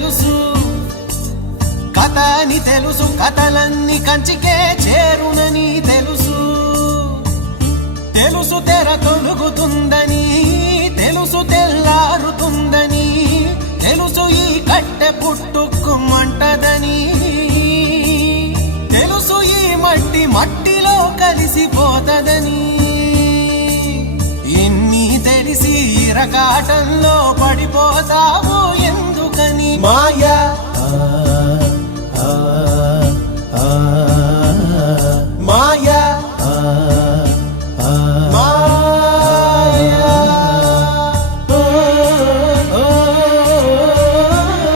తెలుసు, కథ అని తెలుసు, కథలన్నీ కంచికే చేరునని తెలుసు. తెలుసు తెర తొలుగుతుందని, తెలుసు తెల్లారుతుందని, తెలుసు ఈ కట్టె పుట్టుకుమంటదని, తెలుసు ఈ మట్టి మట్టిలో కలిసిపోతదని. ఎన్ని తెలిసి ఇరకాటంలో పడిపోతావు ఎందుకని? మాయా